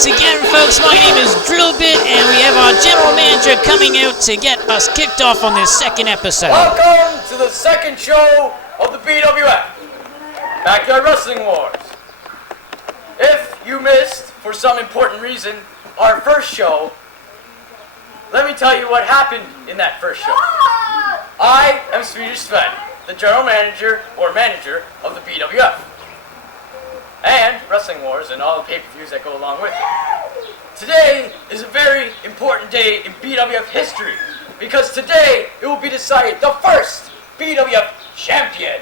once again, folks. My name is Drillbit, and we have our general manager coming out to get us kicked off on this second episode. Welcome to the second show of the BWF, Backyard Wrestling Wars. If you missed, for some important reason, our first show, let me tell you what happened in that first show. I am Swedish Sven, the general manager of the BWF. And Wrestling Wars and all the pay-per-views that go along with it. Today is a very important day in BWF history, because today it will be decided the first BWF champion.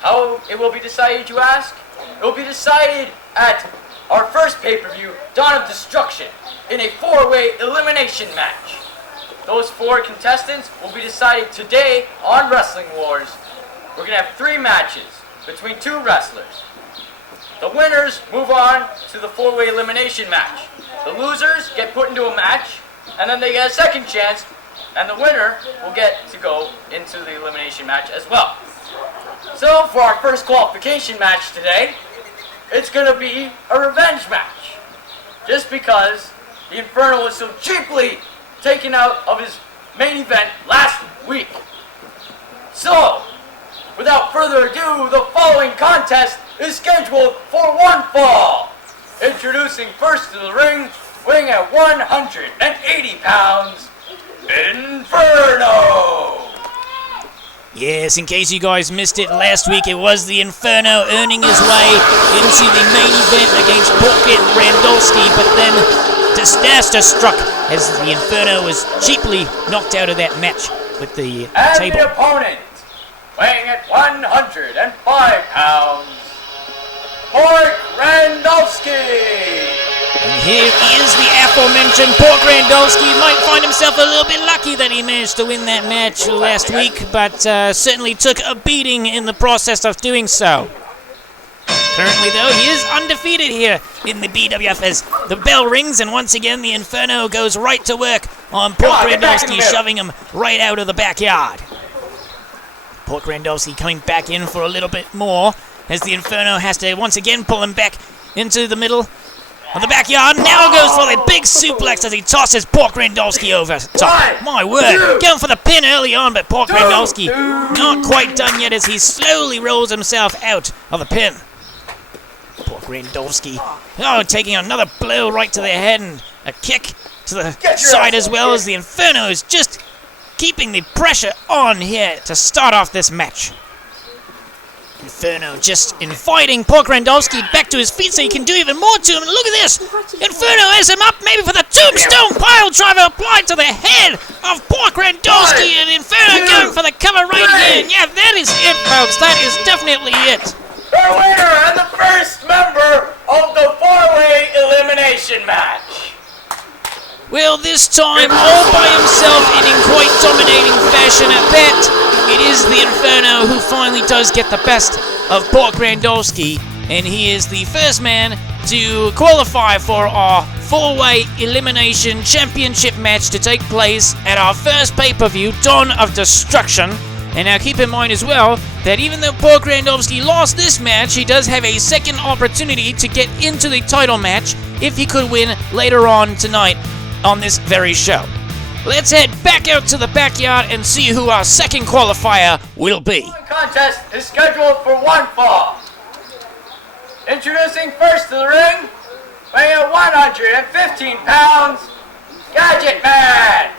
How it will be decided, you ask? It will be decided at our first pay-per-view, Dawn of Destruction, in a 4-way elimination match. Those 4 contestants will be decided today on Wrestling Wars. We're going to have 3 matches between 2 wrestlers. The winners move on to the 4-way elimination match. The losers get put into a match, and then they get a second chance, and the winner will get to go into the elimination match as well. So, for our first qualification match today, it's going to be a revenge match. Just because the Inferno was so cheaply taken out of his main event last week. So, without further ado, the following contest is scheduled for one fall. Introducing first to the ring, weighing at 180 pounds, Inferno! Yes, in case you guys missed it last week, it was the Inferno earning his way into the main event against Porkit Randolski, but then disaster struck as the Inferno was cheaply knocked out of that match with the table. And the opponent, weighing at 105 pounds, Pork Randolski! And here is the aforementioned Pork Randolski. Might find himself a little bit lucky that he managed to win that match last week, but certainly took a beating in the process of doing so. Currently, though, he is undefeated here in the BWF as the bell rings, and once again the Inferno goes right to work on Pork Randolski, shoving him right out of the backyard. Pork Randolski coming back in for a little bit more, as the Inferno has to once again pull him back into the middle of the backyard. Now goes for the big suplex as he tosses Pork Randolski over top. My word, going for the pin early on, but Pork Randolski not quite done yet as he slowly rolls himself out of the pin. Pork Randolski, taking another blow right to the head and a kick to the side as well, as the Inferno is just keeping the pressure on here to start off this match. Inferno just inviting Pork Randolski back to his feet so he can do even more to him. And look at this! Inferno has him up maybe for the tombstone pile driver applied to the head of Pork Randolski, and Inferno going for the cover right here. And yeah, that is it, folks. That is definitely it. The winner and the first member of the 4-way elimination match. Well, this time all by himself and in quite dominating fashion at that. It is the Inferno who finally does get the best of Pork Randolski, and he is the first man to qualify for our 4-way elimination championship match to take place at our first pay-per-view, Dawn of Destruction. And now keep in mind as well that even though Pork Randolski lost this match, he does have a second opportunity to get into the title match if he could win later on tonight on this very show. Let's head back out to the backyard and see who our second qualifier will be. The contest is scheduled for one fall. Introducing first to the ring, weighing at 115 pounds, Gadget Man!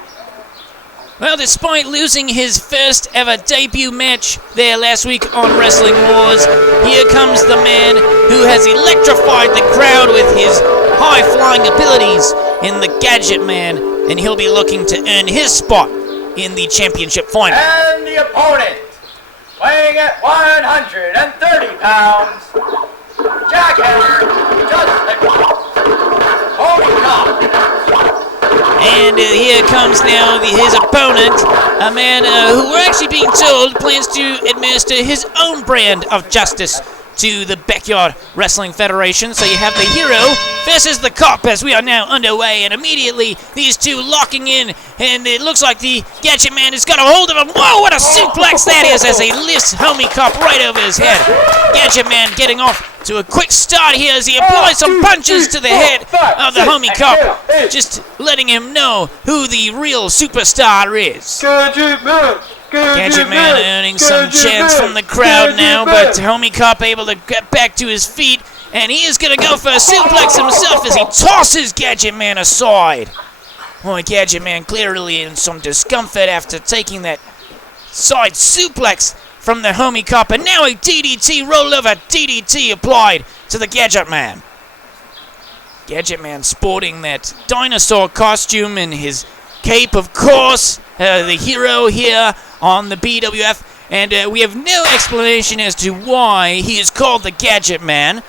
Well, despite losing his first ever debut match there last week on Wrestling Wars, here comes the man who has electrified the crowd with his high-flying abilities in the Gadget Man, and he'll be looking to earn his spot in the championship final. And the opponent, weighing at 130 pounds, Jackhammer Holy Cow! And here comes now his opponent, a man who we're actually being told plans to administer his own brand of justice to the Backyard Wrestling Federation. So you have the hero versus the cop as we are now underway, and immediately these two locking in, and it looks like the Gadget Man has got a hold of him. Whoa, what a suplex that is as he lifts Homie Cop right over his head. Gadget Man getting off to a quick start here as he applies some punches to the head of the homie cop, just letting him know who the real superstar is. Gadget Man earning some chants from the crowd now, but homie cop able to get back to his feet, and he is going to go for a suplex himself as he tosses Gadget Man aside. Boy, Gadget Man clearly in some discomfort after taking that side suplex from the homie cop, and now a DDT, rollover DDT applied to the Gadget Man. Gadget Man sporting that dinosaur costume and his cape, of course, the hero here on the BWF, and we have no explanation as to why he is called the Gadget Man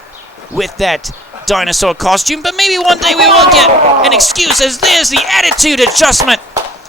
with that dinosaur costume, but maybe one day we will get an excuse, as there's the attitude adjustment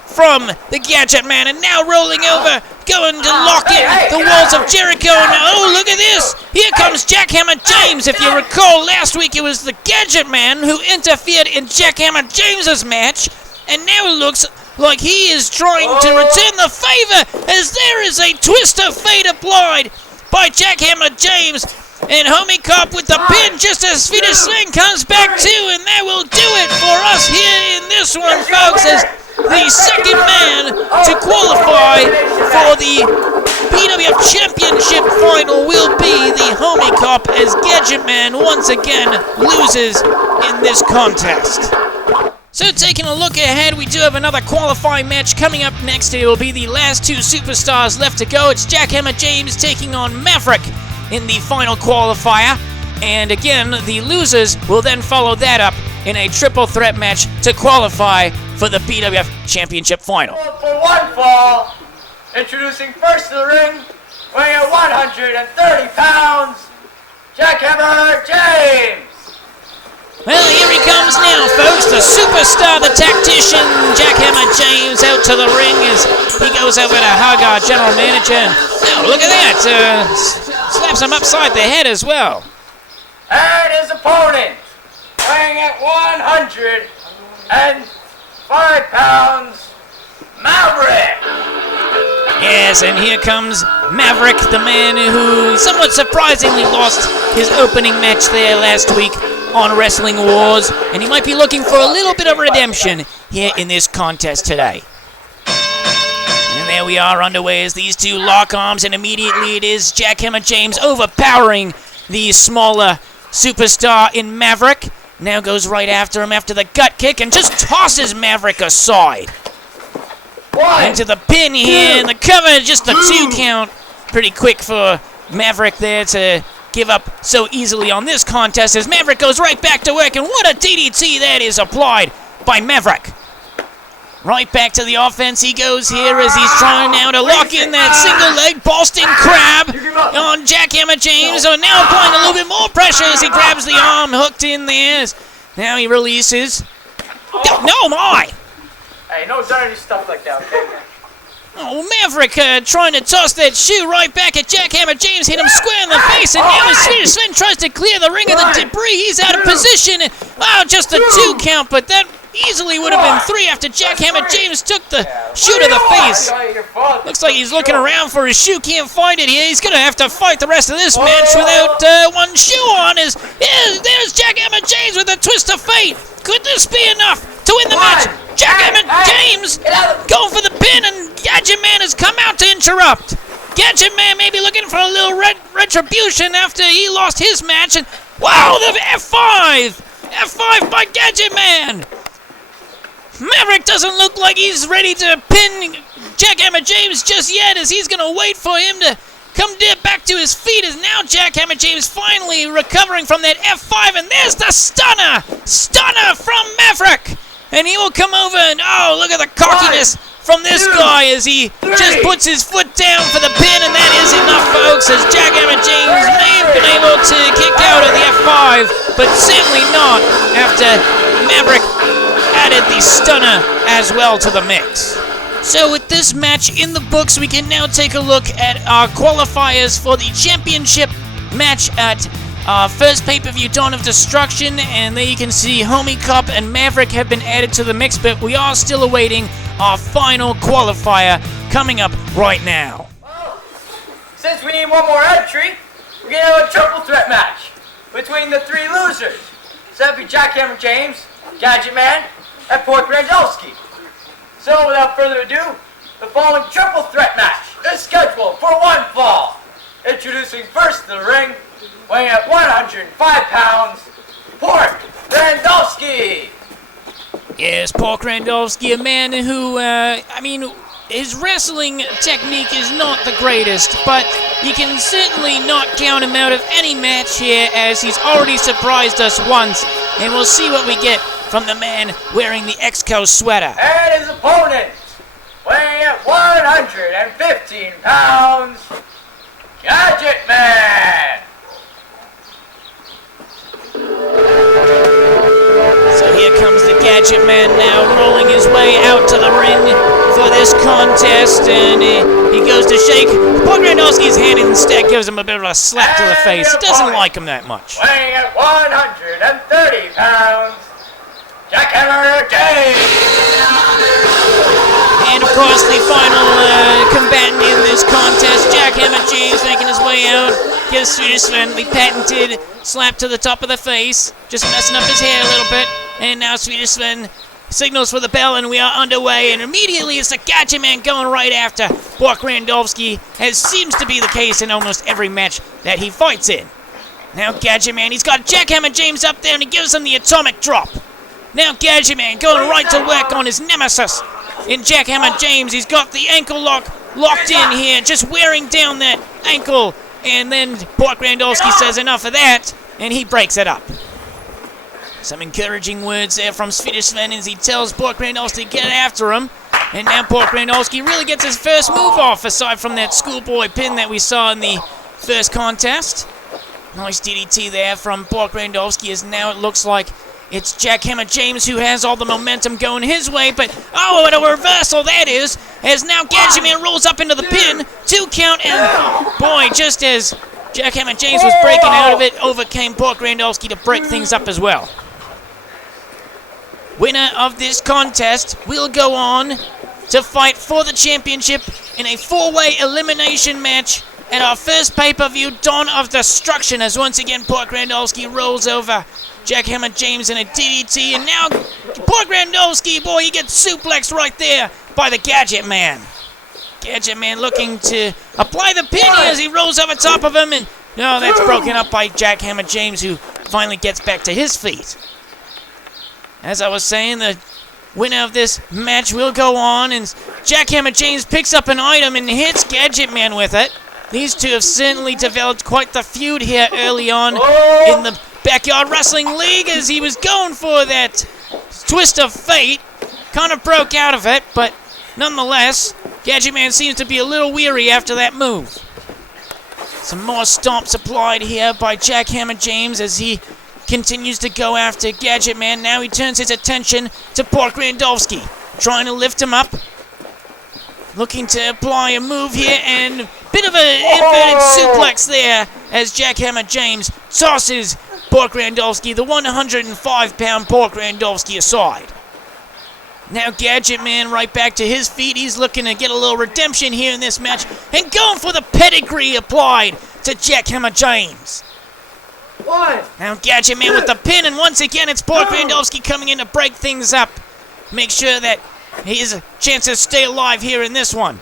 from the Gadget Man, and now rolling over, going to lock in the walls of Jericho, and oh, look at this! Here comes Jackhammer James. If you recall, last week it was the Gadget Man who interfered in Jackhammer James's match, and now it looks like he is trying to return the favor, as there is a twist of fate applied by Jackhammer James, and homie cop with the pin just as Sven comes back too, and that will do it for us here in this one, folks, as the second man to qualify for the BWF Championship final will be the homie cop, as Gadget Man once again loses in this contest. So taking a look ahead, we do have another qualifying match coming up next. It will be the last two superstars left to go. It's Jackhammer James taking on Maverick in the final qualifier. And again, the losers will then follow that up in a triple threat match to qualify for the BWF Championship final. For one fall, introducing first to the ring, weighing at 130 pounds, Jackhammer James. Well, here he comes now, folks, the superstar, the tactician, Jackhammer James, out to the ring as he goes over to hug our general manager. And oh, look at that, slaps him upside the head as well. And his opponent, weighing at 105 pounds, Maverick. Yes, and here comes Maverick, the man who somewhat surprisingly lost his opening match there last week on Wrestling Wars, and he might be looking for a little bit of redemption here in this contest today. And there we are underway as these two lock arms, and immediately it is Jackhammer James overpowering the smaller superstar in Maverick. Now goes right after him after the gut kick and just tosses Maverick aside. Into the pin here, and the cover, just a 2 count. Pretty quick for Maverick there to give up so easily on this contest, as Maverick goes right back to work, and what a DDT that is applied by Maverick. Right back to the offense he goes here as he's trying now to lock in that single leg Boston Crab on Jackhammer James. So now applying a little bit more pressure as he grabs the arm hooked in there. Now he releases. No, my! Hey, no dirty stuff like that, okay? Oh, Maverick trying to toss that shoe right back at Jackhammer James, hit him square in the face, and now as Sven tries to clear the ring of the debris, he's out of position. And, wow, just a 2 count, but that easily would have been 3 after Jackhammer James took the shoe to the face. Looks like he's looking around for his shoe, can't find it here. He's going to have to fight the rest of this match without one shoe on. There's Jackhammer James with a twist of fate. Could this be enough to win the match? Jackhammer James going for the pin, and Gadget Man has come out to interrupt. Gadget Man may be looking for a little retribution after he lost his match, and wow, the F5! F5 by Gadget Man! Maverick doesn't look like he's ready to pin Jackhammer James just yet, as he's going to wait for him to come back to his feet, as now Jackhammer James finally recovering from that F5, and there's the stunner! Stunner from Maverick! And he will come over, and oh, look at the cockiness from this guy as he just puts his foot down for the pin, and that is enough, folks, as Jackhammer James may have been able to kick out of the F5, but certainly not after Maverick added the stunner as well to the mix. So with this match in the books, we can now take a look at our qualifiers for the championship match at first pay-per-view Dawn of Destruction, and there you can see Homie Cop and Maverick have been added to the mix, but we are still awaiting our final qualifier coming up right now. Since we need one more entry, we're going to have a triple threat match. between the three losers. So that'd be Jackhammer James, Gadget Man, and Pork Randolski. So without further ado, the following triple threat match is scheduled for one fall. Introducing first to the ring, weighing at 105 pounds, Pork Randolski. Yes, Pork Randolski, a man who, his wrestling technique is not the greatest, but you can certainly not count him out of any match here, as he's already surprised us once, and we'll see what we get from the man wearing the Exco sweater. And his opponent, weighing at 115 pounds, Gadget Man. So here comes the Gadget Man now, rolling his way out to the ring for this contest, and he goes to shake Pork Randolski's hand and instead gives him a bit of a slap to the face. Doesn't like him that much. Weighing at 130 pounds, Jackhammer James. And of course, the final combatant in this contest, Jackhammer James, making his way out, gives Sven the patented slap to the top of the face, just messing up his hair a little bit. And now Swedish Sven signals for the bell, and we are underway. And immediately it's the Gadget Man going right after Pork Randolski, as seems to be the case in almost every match that he fights in. Now Gadget Man, he's got Jackhammer James up there, and he gives him the atomic drop. Now Gadget Man going right to work on his nemesis in Jackhammer James. He's got the ankle lock locked in here, just wearing down that ankle. And then Pork Randolski says enough of that, and he breaks it up. Some encouraging words there from Swedish Sven as he tells Pork Randolski to get after him. And now Pork Randolski really gets his first move off, aside from that schoolboy pin that we saw in the first contest. Nice DDT there from Pork Randolski, as now it looks like it's Jackhammer James who has all the momentum going his way, but oh, what a reversal that is, as now Gadget Man rolls up into the pin, 2 count, and boy, just as Jackhammer James was breaking out of it, overcame Pork Randolski to break things up as well. Winner of this contest will go on to fight for the championship in a 4-way elimination match at our first pay-per-view, Dawn of Destruction, as once again Pork Randolski rolls over Jackhammer James in a DDT, and now Pork Randolski, boy, he gets suplexed right there by the Gadget Man. Gadget Man looking to apply the pin as he rolls over top of him, and no, that's broken up by Jackhammer James, who finally gets back to his feet. As I was saying, the winner of this match will go on, and Jackhammer James picks up an item and hits Gadget Man with it. These two have certainly developed quite the feud here early on in the Backyard Wrestling League, as he was going for that twist of fate. Kind of broke out of it, but nonetheless, Gadget Man seems to be a little weary after that move. Some more stomps applied here by Jackhammer James as he continues to go after Gadget Man. Now he turns his attention to Pork Randolski, trying to lift him up, looking to apply a move here, and bit of an inverted suplex there as Jackhammer James tosses Pork Randolski, the 105-pound Pork Randolski, aside. Now Gadget Man right back to his feet. He's looking to get a little redemption here in this match, and going for the pedigree applied to Jackhammer James. What? Now Gadget Man with the pin, and once again it's Pork Randolski coming in to break things up. Make sure that he has a chance to stay alive here in this one.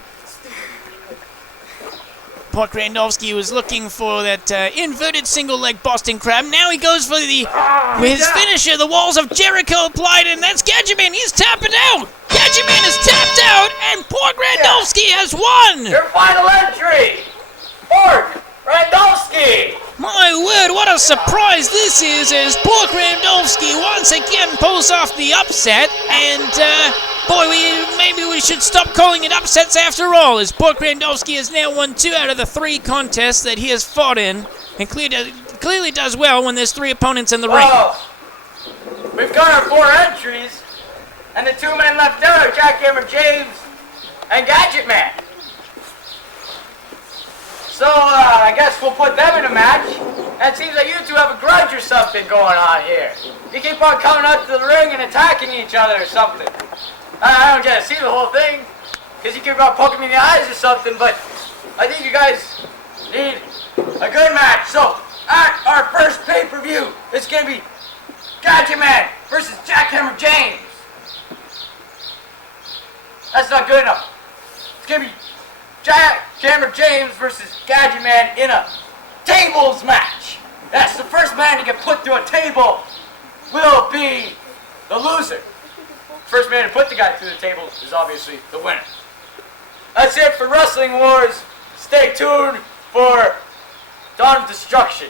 Pork Randolski was looking for that inverted single leg Boston Crab. Now he goes for his finisher, the Walls of Jericho applied, and that's Gadget Man. He's tapping out. Gadget Man is tapped out, and Pork Randolski has won. Your final entry, Pork Randolski. My word, what a surprise this is, as Pork Randolski once again pulls off the upset, and boy, maybe we should stop calling it upsets after all, as Pork Randolski has now won 2 out of the 3 contests that he has fought in, and clearly does well when there's 3 opponents in the ring. We've got our 4 entries, and the 2 men left out are Jackhammer James and Gadget Man. So, I guess we'll put them in a match. And it seems like you two have a grudge or something going on here. You keep on coming out to the ring and attacking each other or something. I don't get to see the whole thing, because you keep on poking me in the eyes or something, but I think you guys need a good match. So, our first pay-per-view is going to be Gadget Man versus Jackhammer James. That's not good enough. It's going to be Jackhammer James versus Gadget Man in a tables match. That's the first man to get put through a table will be the loser. First man to put the guy through the table is obviously the winner. That's it for Wrestling Wars. Stay tuned for Dawn of Destruction.